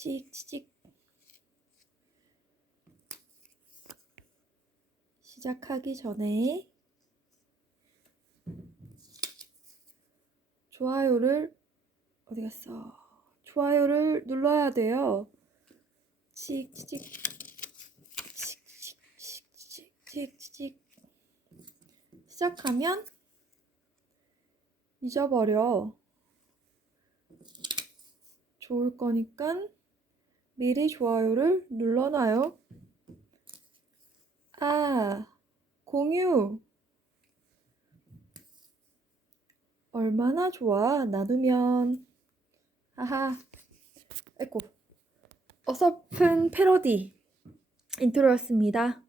치직 시작하기 전에 좋아요를 어디 갔어? 좋아요를 눌러야 돼요. 치직 시작하면 잊어버려. 좋을 거니까 미리 좋아요를 눌러놔요. 아, 공유. 얼마나 좋아, 나누면. 하하. 에고. 어설픈 패러디 인트로였습니다.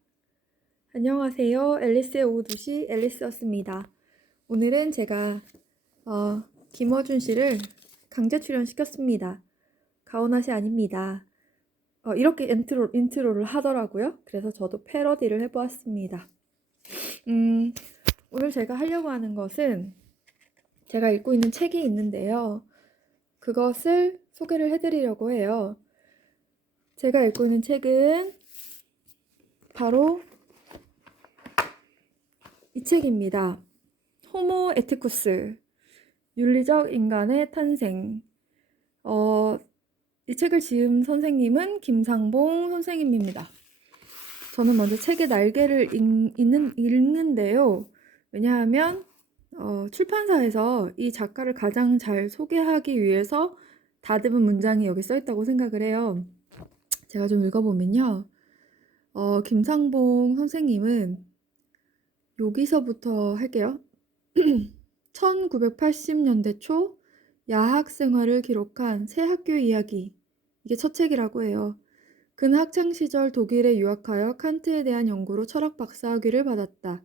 안녕하세요. 앨리스의 오후 2시 앨리스였습니다. 오늘은 제가 김어준 씨를 강제 출연시켰습니다. 가오나시 아닙니다. 이렇게 인트로를 하더라고요. 그래서 저도 패러디를 해보았습니다. 오늘 제가 하려고 하는 것은 제가 읽고 있는 책이 있는데요. 그것을 소개를 해드리려고 해요. 제가 읽고 있는 책은 바로 이 책입니다. 호모 에티쿠스, 윤리적 인간의 탄생. 이 책을 지은 선생님은 김상봉 선생님입니다. 저는 먼저 책의 날개를 읽는데요. 왜냐하면 출판사에서 이 작가를 가장 잘 소개하기 위해서 다듬은 문장이 여기 써있다고 생각을 해요. 제가 좀 읽어보면요. 김상봉 선생님은 여기서부터 할게요. 1980년대 초 야학 생활을 기록한 새 학교 이야기. 이게 첫 책이라고 해요. 그는 학창시절 독일에 유학하여 칸트에 대한 연구로 철학 박사학위를 받았다.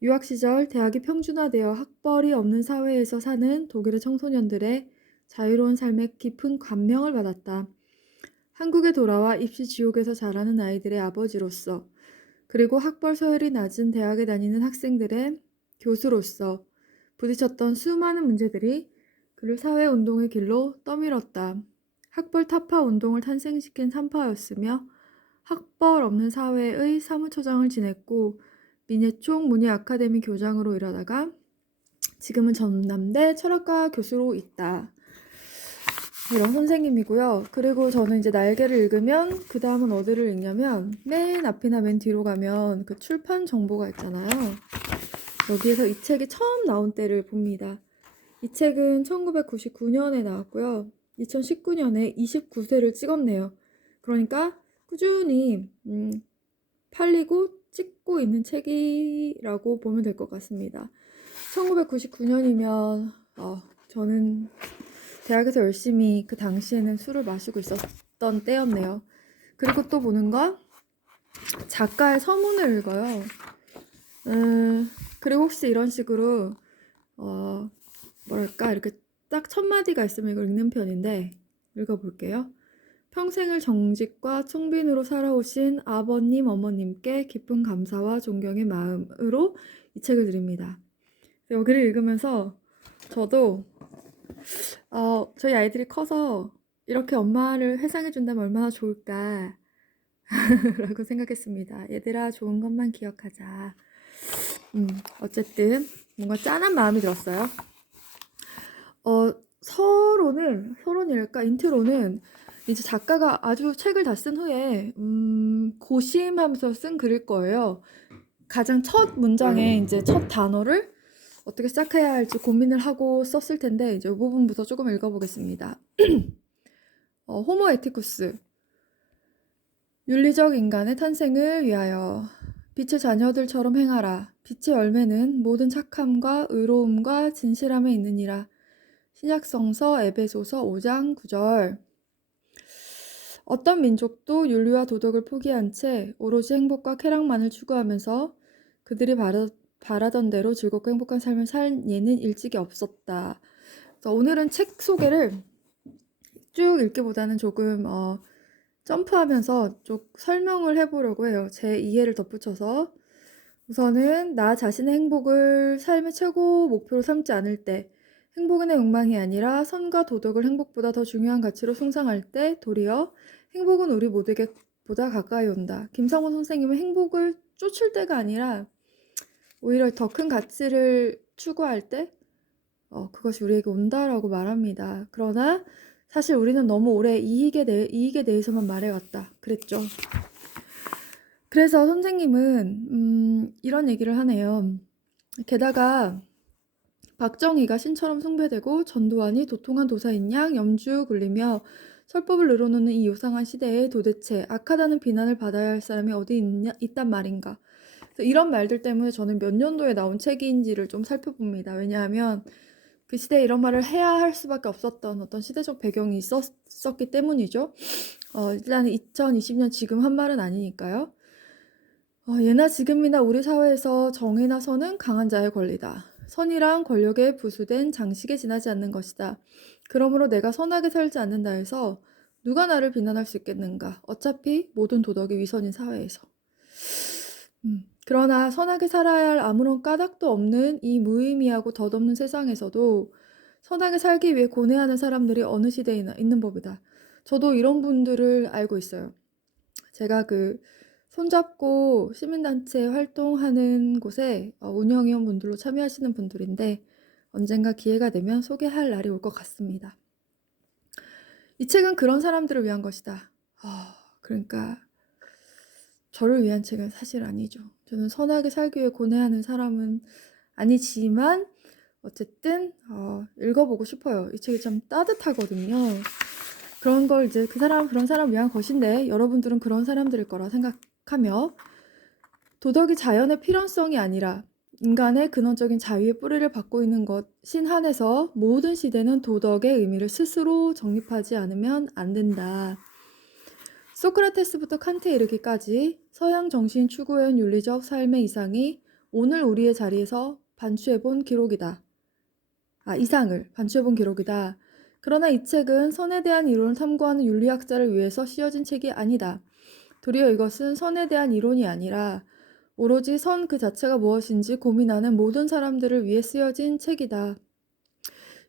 유학 시절 대학이 평준화되어 학벌이 없는 사회에서 사는 독일의 청소년들의 자유로운 삶에 깊은 감명을 받았다. 한국에 돌아와 입시 지옥에서 자라는 아이들의 아버지로서, 그리고 학벌 서열이 낮은 대학에 다니는 학생들의 교수로서 부딪혔던 수많은 문제들이 그를 사회운동의 길로 떠밀었다. 학벌 타파 운동을 탄생시킨 산파였으며 학벌 없는 사회의 사무처장을 지냈고 민예총 문예 아카데미 교장으로 일하다가 지금은 전남대 철학과 교수로 있다. 이런 선생님이고요. 그리고 저는 이제 날개를 읽으면 그 다음은 어디를 읽냐면 맨 앞이나 맨 뒤로 가면 그 출판 정보가 있잖아요. 여기에서 이 책이 처음 나온 때를 봅니다. 이 책은 1999년에 나왔고요. 2019년에 29세를 찍었네요. 그러니까 꾸준히 팔리고 찍고 있는 책이라고 보면 될 것 같습니다. 1999년이면 저는 대학에서 열심히 그 당시에는 술을 마시고 있었던 때였네요. 그리고 또 보는 건 작가의 서문을 읽어요. 그리고 혹시 이런 식으로 뭐랄까 이렇게 딱 첫 마디가 있으면 이걸 읽는 편인데 읽어볼게요. 평생을 정직과 총빈으로 살아오신 아버님, 어머님께 깊은 감사와 존경의 마음으로 이 책을 드립니다. 여기를 읽으면서 저도 저희 아이들이 커서 이렇게 엄마를 회상해준다면 얼마나 좋을까 라고 생각했습니다. 얘들아, 좋은 것만 기억하자. 어쨌든 뭔가 짠한 마음이 들었어요. 서론이랄까 인트로는 이제 작가가 아주 책을 다 쓴 후에 고심하면서 쓴 글일 거예요. 가장 첫 문장에 이제 첫 단어를 어떻게 시작해야 할지 고민을 하고 썼을 텐데 이제 이 부분부터 조금 읽어보겠습니다. 호모 에티쿠스, 윤리적 인간의 탄생을 위하여 빛의 자녀들처럼 행하라. 빛의 열매는 모든 착함과 의로움과 진실함에 있느니라. 신약성서 에베소서 5장 9절. 어떤 민족도 윤리와 도덕을 포기한 채 오로지 행복과 쾌락만을 추구하면서 그들이 바라던 대로 즐겁고 행복한 삶을 살 예는 일찍이 없었다. 오늘은 책 소개를 쭉 읽기보다는 조금 점프하면서 좀 설명을 해보려고 해요. 제 이해를 덧붙여서. 우선은 나 자신의 행복을 삶의 최고 목표로 삼지 않을 때 행복의 욕망이 아니라 선과 도덕을 행복보다 더 중요한 가치로 숭상할 때 도리어 행복은 우리 모두에게 보다 가까이 온다. 김성원 선생님은 행복을 쫓을 때가 아니라 오히려 더 큰 가치를 추구할 때 그것이 우리에게 온다라고 말합니다. 그러나 사실 우리는 너무 오래 이익에 대해서만 말해왔다. 그랬죠. 그래서 선생님은 이런 얘기를 하네요. 게다가 박정희가 신처럼 숭배되고 전두환이 도통한 도사인 양 염주 굴리며 설법을 늘어놓는 이 요상한 시대에 도대체 악하다는 비난을 받아야 할 사람이 어디 있단 말인가. 이런 말들 때문에 저는 몇 년도에 나온 책인지를 좀 살펴봅니다. 왜냐하면 그 시대에 이런 말을 해야 할 수밖에 없었던 어떤 시대적 배경이 있었기 때문이죠. 일단 2020년 지금 한 말은 아니니까요. 예나 지금이나 우리 사회에서 정의나 선은 강한 자의 권리다. 선이란 권력에 부수된 장식에 지나지 않는 것이다. 그러므로 내가 선하게 살지 않는다 해서 누가 나를 비난할 수 있겠는가. 어차피 모든 도덕이 위선인 사회에서. 그러나 선하게 살아야 할 아무런 까닭도 없는 이 무의미하고 덧없는 세상에서도 선하게 살기 위해 고뇌하는 사람들이 어느 시대에나 있는 법이다. 저도 이런 분들을 알고 있어요. 제가 손잡고 시민단체 활동하는 곳에 운영위원 분들로 참여하시는 분들인데 언젠가 기회가 되면 소개할 날이 올 것 같습니다. 이 책은 그런 사람들을 위한 것이다. 그러니까 저를 위한 책은 사실 아니죠. 저는 선하게 살기 위해 고뇌하는 사람은 아니지만 어쨌든 읽어보고 싶어요. 이 책이 참 따뜻하거든요. 그런 걸 이제 그런 사람 위한 것인데 여러분들은 그런 사람들일 거라 생각하며 도덕이 자연의 필연성이 아니라 인간의 근원적인 자유의 뿌리를 받고 있는 것인 한에서 모든 시대는 도덕의 의미를 스스로 정립하지 않으면 안 된다. 소크라테스부터 칸트에 이르기까지 서양 정신 추구해온 윤리적 삶의 이상이 오늘 우리의 자리에서 반추해본 기록이다. 이상을 반추해본 기록이다. 그러나 이 책은 선에 대한 이론을 탐구하는 윤리학자를 위해서 쓰여진 책이 아니다. 도리어 이것은 선에 대한 이론이 아니라 오로지 선 그 자체가 무엇인지 고민하는 모든 사람들을 위해 쓰여진 책이다.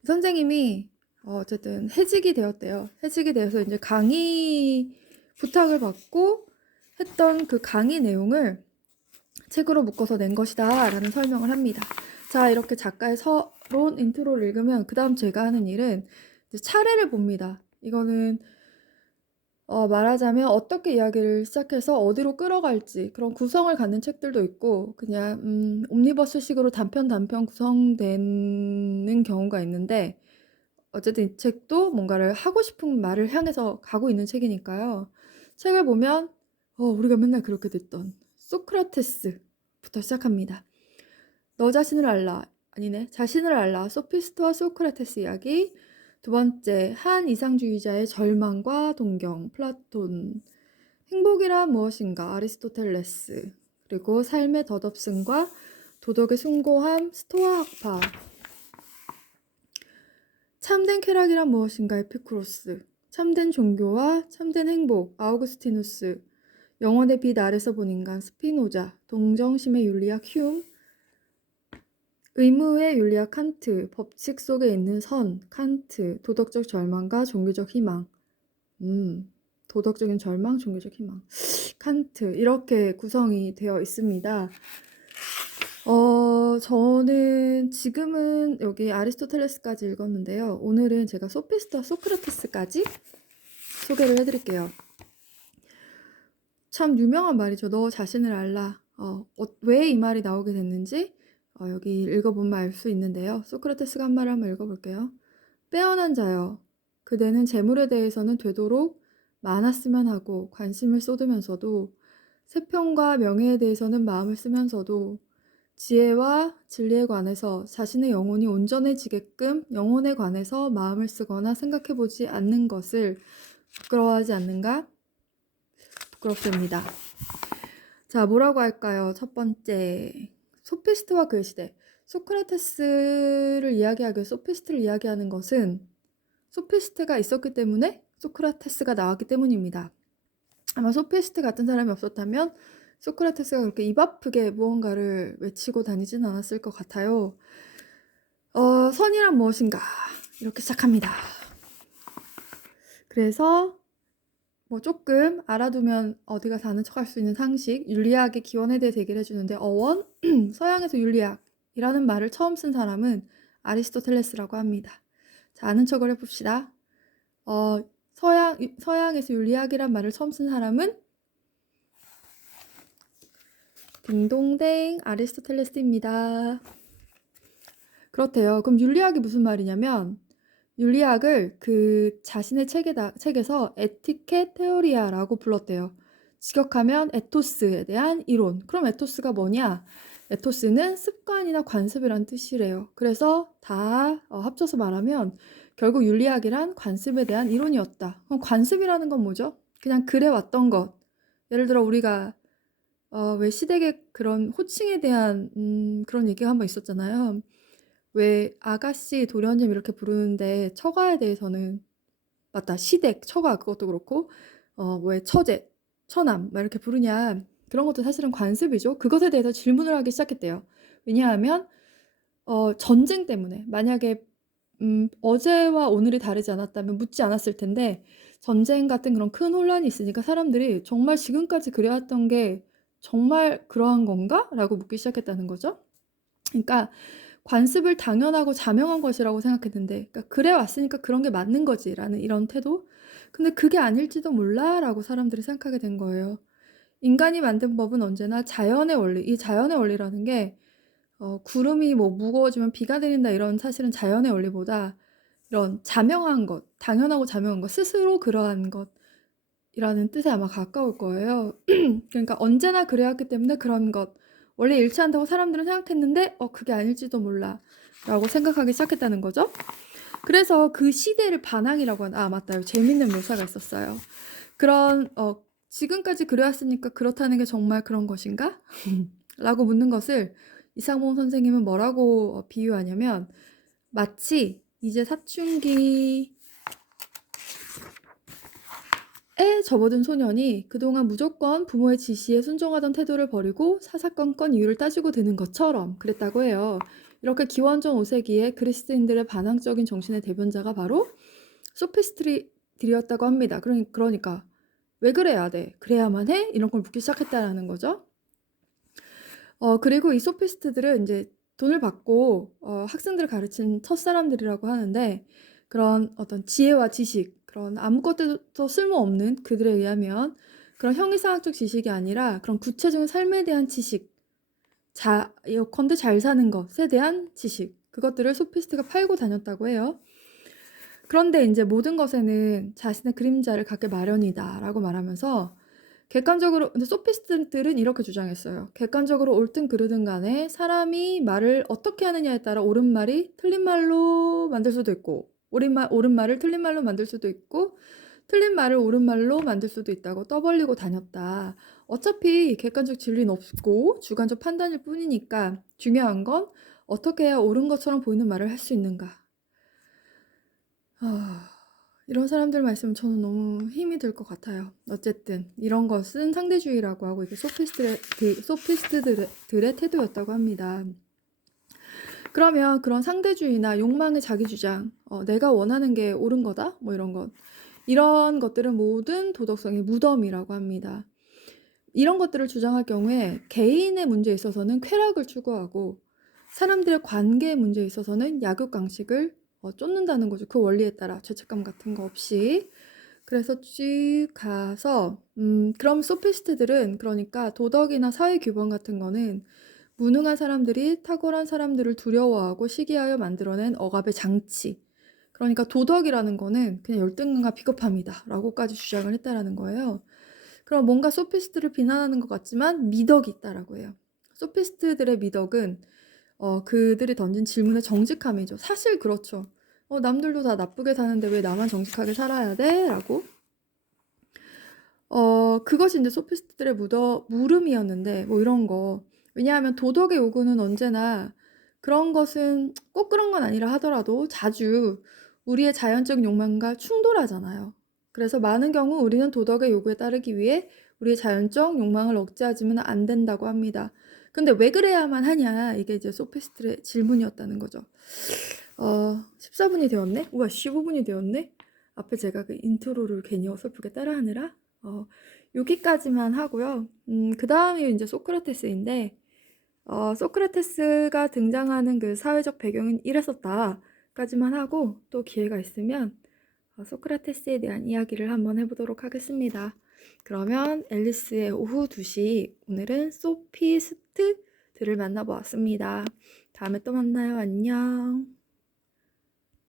선생님이 어쨌든 해직이 되었대요. 해직이 되어서 이제 강의 부탁을 받고 했던 그 강의 내용을 책으로 묶어서 낸 것이다 라는 설명을 합니다. 자, 이렇게 작가의 서론 인트로를 읽으면 그 다음 제가 하는 일은 차례를 봅니다. 이거는 말하자면 어떻게 이야기를 시작해서 어디로 끌어갈지 그런 구성을 갖는 책들도 있고 그냥 옴니버스식으로 단편 구성되는 경우가 있는데 어쨌든 이 책도 뭔가를 하고 싶은 말을 향해서 가고 있는 책이니까요. 책을 보면 우리가 맨날 그렇게 듣던 소크라테스부터 시작합니다. 너 자신을 알라. 아니네. 자신을 알라. 소피스트와 소크라테스 이야기. 두 번째, 한 이상주의자의 절망과 동경, 플라톤. 행복이란 무엇인가, 아리스토텔레스. 그리고 삶의 덧없음과 도덕의 숭고함, 스토아 학파. 참된 쾌락이란 무엇인가, 에피쿠로스. 참된 종교와 참된 행복, 아우구스티누스. 영혼의 빛 아래서 본 인간, 스피노자. 동정심의 윤리학, 휴움. 의무의 윤리학 칸트, 법칙 속에 있는 선, 칸트, 도덕적 절망과 종교적 희망. 도덕적인 절망, 종교적 희망. 칸트, 이렇게 구성이 되어 있습니다. 저는 지금은 여기 아리스토텔레스까지 읽었는데요. 오늘은 제가 소피스트와 소크라테스까지 소개를 해드릴게요. 참 유명한 말이죠. 너 자신을 알라. 왜 이 말이 나오게 됐는지 여기 읽어보면 알 수 있는데요. 소크라테스가 한 말을 한번 읽어볼게요. 빼어난 자여, 그대는 재물에 대해서는 되도록 많았으면 하고 관심을 쏟으면서도 세평과 명예에 대해서는 마음을 쓰면서도 지혜와 진리에 관해서 자신의 영혼이 온전해지게끔 영혼에 관해서 마음을 쓰거나 생각해보지 않는 것을 부끄러워하지 않는가? 부끄럽습니다. 자, 뭐라고 할까요? 첫 번째, 소피스트와 그의 시대. 소크라테스를 이야기하기 위해 소피스트를 이야기하는 것은 소피스트가 있었기 때문에 소크라테스가 나왔기 때문입니다. 아마 소피스트 같은 사람이 없었다면 소크라테스가 그렇게 입 아프게 무언가를 외치고 다니진 않았을 것 같아요. 선이란 무엇인가? 이렇게 시작합니다. 그래서 뭐 조금 알아두면 어디 가서 아는 척할 수 있는 상식, 윤리학의 기원에 대해 얘기를 해주는데 어원, 서양에서 윤리학이라는 말을 처음 쓴 사람은 아리스토텔레스라고 합니다. 자, 아는 척을 해봅시다. 서양에서 윤리학이란 말을 처음 쓴 사람은 딩동댕 아리스토텔레스입니다. 그렇대요. 그럼 윤리학이 무슨 말이냐면 윤리학을 그 자신의 책에서 에티켓 테오리아라고 불렀대요. 직역하면 에토스에 대한 이론. 그럼 에토스가 뭐냐? 에토스는 습관이나 관습이란 뜻이래요. 그래서 다 합쳐서 말하면 결국 윤리학이란 관습에 대한 이론이었다. 그럼 관습이라는 건 뭐죠? 그냥 그래왔던 것. 예를 들어 우리가 왜 시댁의 그런 호칭에 대한 그런 얘기가 한번 있었잖아요. 왜 아가씨, 도련님 이렇게 부르는데 처가에 대해서는 맞다. 시댁, 처가 그것도 그렇고 왜 처제, 처남 막 이렇게 부르냐. 그런 것도 사실은 관습이죠. 그것에 대해서 질문을 하기 시작했대요. 왜냐하면 전쟁 때문에 만약에 어제와 오늘이 다르지 않았다면 묻지 않았을 텐데 전쟁 같은 그런 큰 혼란이 있으니까 사람들이 정말 지금까지 그래왔던 게 정말 그러한 건가? 라고 묻기 시작했다는 거죠. 그러니까 관습을 당연하고 자명한 것이라고 생각했는데 그러니까 그래 왔으니까 그런 게 맞는 거지라는 이런 태도. 근데 그게 아닐지도 몰라라고 사람들이 생각하게 된 거예요. 인간이 만든 법은 언제나 자연의 원리, 이 자연의 원리라는 게 구름이 뭐 무거워지면 비가 내린다 이런 사실은 자연의 원리보다 이런 자명한 것, 당연하고 자명한 것, 스스로 그러한 것이라는 뜻에 아마 가까울 거예요. 그러니까 언제나 그래왔기 때문에 그런 것, 원래 일치한다고 사람들은 생각했는데 그게 아닐지도 몰라 라고 생각하기 시작했다는 거죠. 그래서 그 시대를 반항이라고 하는 맞다. 재밌는 묘사가 있었어요. 그런 지금까지 그래왔으니까 그렇다는 게 정말 그런 것인가? 라고 묻는 것을 이상봉 선생님은 뭐라고 비유하냐면 마치 이제 사춘기에 접어든 소년이 그동안 무조건 부모의 지시에 순종하던 태도를 버리고 사사건건 이유를 따지고 드는 것처럼 그랬다고 해요. 이렇게 기원전 5세기에 그리스인들의 반항적인 정신의 대변자가 바로 소피스트들이었다고 합니다. 그러니까 왜 그래야 돼? 그래야만 해? 이런 걸 묻기 시작했다라는 거죠. 그리고 이 소피스트들은 이제 돈을 받고 학생들을 가르친 첫사람들이라고 하는데 그런 어떤 지혜와 지식, 그런 아무것도 쓸모없는 그들에 의하면 그런 형이상학적 지식이 아니라 그런 구체적인 삶에 대한 지식, 예컨대 잘 사는 것에 대한 지식, 그것들을 소피스트가 팔고 다녔다고 해요. 그런데 이제 모든 것에는 자신의 그림자를 갖게 마련이다라고 말하면서 객관적으로 근데 소피스트들은 이렇게 주장했어요. 객관적으로 옳든 그르든 간에 사람이 말을 어떻게 하느냐에 따라 옳은 말이 틀린 말로 만들 수도 있고 옳은 말을 틀린 말로 만들 수도 있고 틀린 말을 옳은 말로 만들 수도 있다고 떠벌리고 다녔다. 어차피 객관적 진리는 없고 주관적 판단일 뿐이니까 중요한 건 어떻게 해야 옳은 것처럼 보이는 말을 할 수 있는가. 이런 사람들 말씀은 저는 너무 힘이 들 것 같아요. 어쨌든 이런 것은 상대주의라고 하고 이게 소피스트들의 태도였다고 합니다. 그러면 그런 상대주의나 욕망의 자기주장, 내가 원하는 게 옳은 거다? 뭐 이런 것들은 모든 도덕성의 무덤이라고 합니다. 이런 것들을 주장할 경우에 개인의 문제에 있어서는 쾌락을 추구하고 사람들의 관계의 문제에 있어서는 약육강식을 쫓는다는 거죠. 그 원리에 따라 죄책감 같은 거 없이. 그래서 쭉 가서 그럼 소피스트들은 그러니까 도덕이나 사회 규범 같은 거는 무능한 사람들이 탁월한 사람들을 두려워하고 시기하여 만들어낸 억압의 장치. 그러니까 도덕이라는 거는 그냥 열등감과 비겁함이다 라고까지 주장을 했다라는 거예요. 그럼 뭔가 소피스트를 비난하는 것 같지만 미덕이 있다라고 해요. 소피스트들의 미덕은 그들이 던진 질문의 정직함이죠. 사실 그렇죠. 남들도 다 나쁘게 사는데 왜 나만 정직하게 살아야 돼? 라고. 그것이 이제 소피스트들의 물음이었는데 뭐 이런 거. 왜냐하면 도덕의 요구는 언제나 그런 것은 꼭 그런 건 아니라 하더라도 자주 우리의 자연적 욕망과 충돌하잖아요. 그래서 많은 경우 우리는 도덕의 요구에 따르기 위해 우리의 자연적 욕망을 억제하지는 안 된다고 합니다. 근데 왜 그래야만 하냐 이게 이제 소피스트의 질문이었다는 거죠. 14분이 되었네? 우와 15분이 되었네? 앞에 제가 그 인트로를 괜히 어설프게 따라하느라 여기까지만 하고요. 그 다음이 이제 소크라테스인데 소크라테스가 등장하는 그 사회적 배경은 이랬었다까지만 하고 또 기회가 있으면 소크라테스에 대한 이야기를 한번 해보도록 하겠습니다. 그러면 앨리스의 오후 2시 오늘은 소피스트들을 만나보았습니다. 다음에 또 만나요. 안녕.